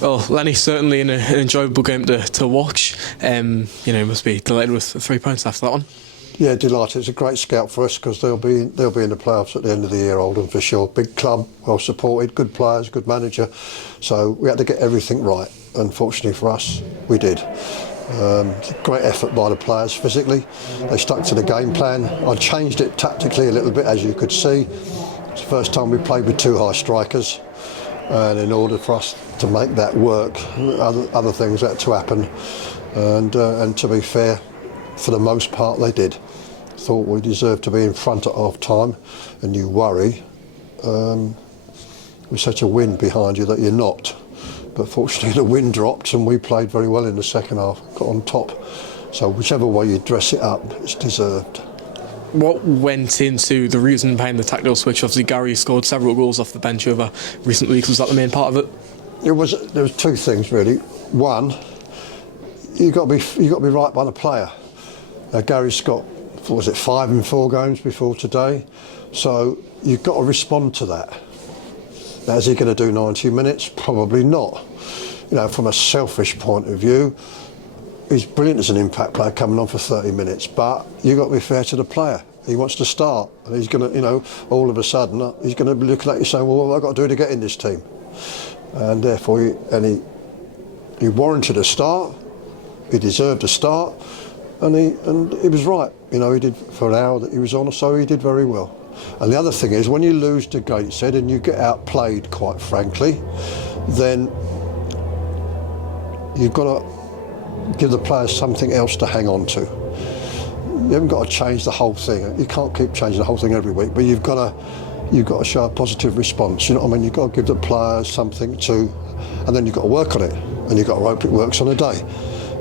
Well, Lennie, certainly an enjoyable game to watch. You must be delighted with the 3 points after that one. Yeah, delighted. It's a great scout for us because they'll be in the playoffs at the end of the year, Oldham for sure. Big club, well supported, good players, good manager. So we had to get everything right. Unfortunately for us, we did. Great effort by the players physically. They stuck to the game plan. I changed it tactically a little bit, as you could see. It's the first time we played with two high strikers, and in order for us to make that work, other things had to happen. And to be fair, for the most part, they did. Thought we deserved to be in front at half time, and you worry with such a wind behind you that you're not. But fortunately the wind dropped and we played very well in the second half, got on top. So whichever way you dress it up, it's deserved. What went into the reason behind the tactical switch? Obviously Gary scored several goals off the bench over recent weeks. Was that the main part of it? There was two things really. One, you got to be right by the player. Gary's got, what was it, 5 in 4 games before today, so you've got to respond to that. Now, is he going to do 90 minutes? Probably not. From a selfish point of view, he's brilliant as an impact player coming on for 30 minutes, but you've got to be fair to the player. He wants to start, and he's going to, all of a sudden, he's going to be looking at you saying, well, what have I got to do to get in this team? And therefore, he warranted a start, he deserved a start, and he was right. He did for an hour that he was on, so he did very well. And the other thing is, when you lose to Gateshead and you get outplayed, quite frankly, then you've got to give the players something else to hang on to. You haven't got to change the whole thing. You can't keep changing the whole thing every week, but you've got to show a positive response. You know what I mean? You've got to give the players something to, and then you've got to work on it, and you've got to hope it works on a day.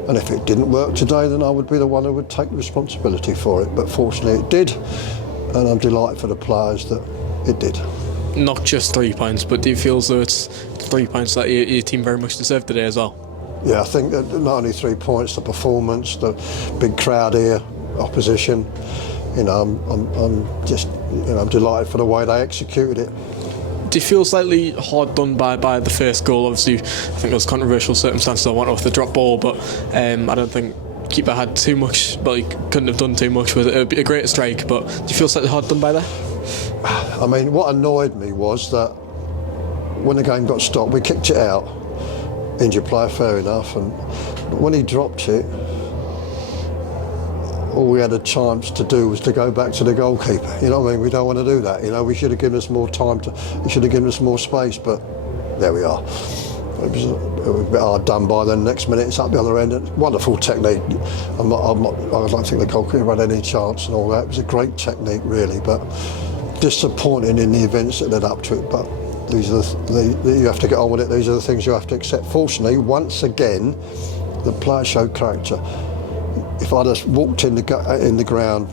And if it didn't work today, then I would be the one who would take responsibility for it. But fortunately it did, and I'm delighted for the players that it did. Not just 3 points, but do you feel as though it's 3 points that your team very much deserved today as well? Yeah, I think that not only 3 points, the performance, the big crowd here, opposition, I'm just, I'm delighted for the way they executed it. Do you feel slightly hard done by the first goal? Obviously, I think there was controversial circumstances. I went off the drop ball, but I don't think keeper had too much. Well, he couldn't have done too much with it. It would be a great strike, but do you feel slightly hard done by that? I mean, what annoyed me was that when the game got stopped, we kicked it out. Injured player, fair enough, and when he dropped it, all we had a chance to do was to go back to the goalkeeper. You know what I mean? We don't want to do that. We should have given us more time he should have given us more space, but there we are. It was a bit hard done by. Then next minute it's up the other end. Wonderful technique. I don't think the goalkeeper had any chance and all that. It was a great technique really, but disappointing in the events that led up to it. But these are you have to get on with it. These are the things you have to accept. Fortunately, once again, the players showed character. If I'd have walked in the ground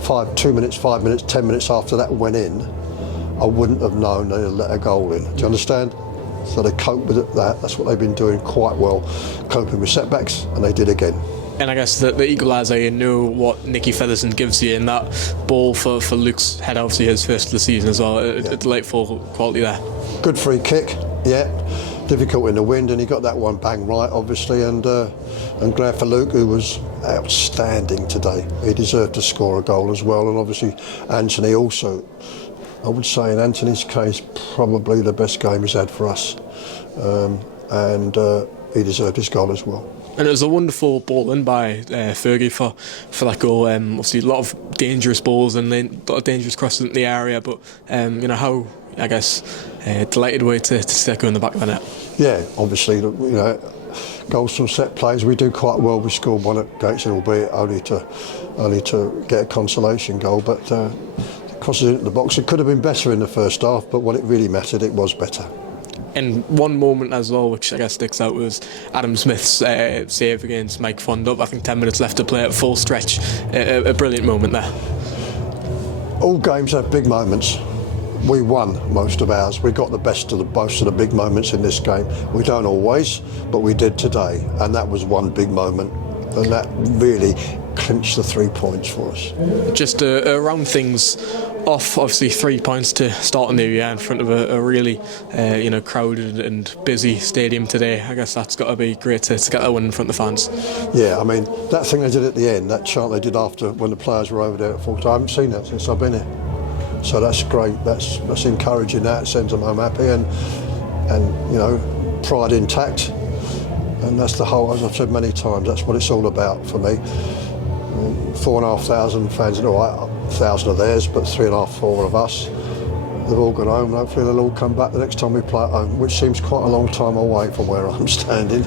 5 minutes, 10 minutes after that went in, I wouldn't have known they'd have let a goal in. Do you understand? So they cope with it. That's what they've been doing quite well, coping with setbacks, and they did again. And I guess the equaliser, you know what Nicky Featherson gives you in that ball for Luke's head, obviously his first of the season as well. A delightful quality there. Good free kick, yeah. Difficult in the wind, and he got that one bang right, obviously, and glad for Luke, who was outstanding today. He deserved to score a goal as well, and obviously Anthony also. I would say in Anthony's case, probably the best game he's had for us, and he deserved his goal as well. And it was a wonderful ball in by Fergie for that goal. Obviously, a lot of dangerous balls and then a lot of dangerous crosses in the area, but how, I guess, delighted way to stick that in the back of the net. Yeah, obviously, goals from set plays we do quite well. We scored one at Gateshead, albeit only to get a consolation goal, but crosses into the box. It could have been better in the first half, but when it really mattered, it was better. And one moment as well, which I guess sticks out, was Adam Smith's save against Mike Fondup. I think 10 minutes left to play at full stretch. A brilliant moment there. All games have big moments. We won most of ours. We got the best of the big moments in this game. We don't always, but we did today, and that was one big moment. And that really clinched the 3 points for us. Just to round things off, obviously 3 points to start a new year in front of a really crowded and busy stadium today. I guess that's got to be great to get that win in front of the fans. Yeah, I mean, that thing they did at the end, that chant they did after when the players were over there at full time, I haven't seen that since I've been here. So that's great, that's encouraging, that sends them home happy and pride intact. And that's the whole, as I've said many times, that's what it's all about for me. 4,500 fans, all right, 1,000 of theirs, but 3,500, 4 of us. They've all gone home, and hopefully they'll all come back the next time we play at home, which seems quite a long time away from where I'm standing.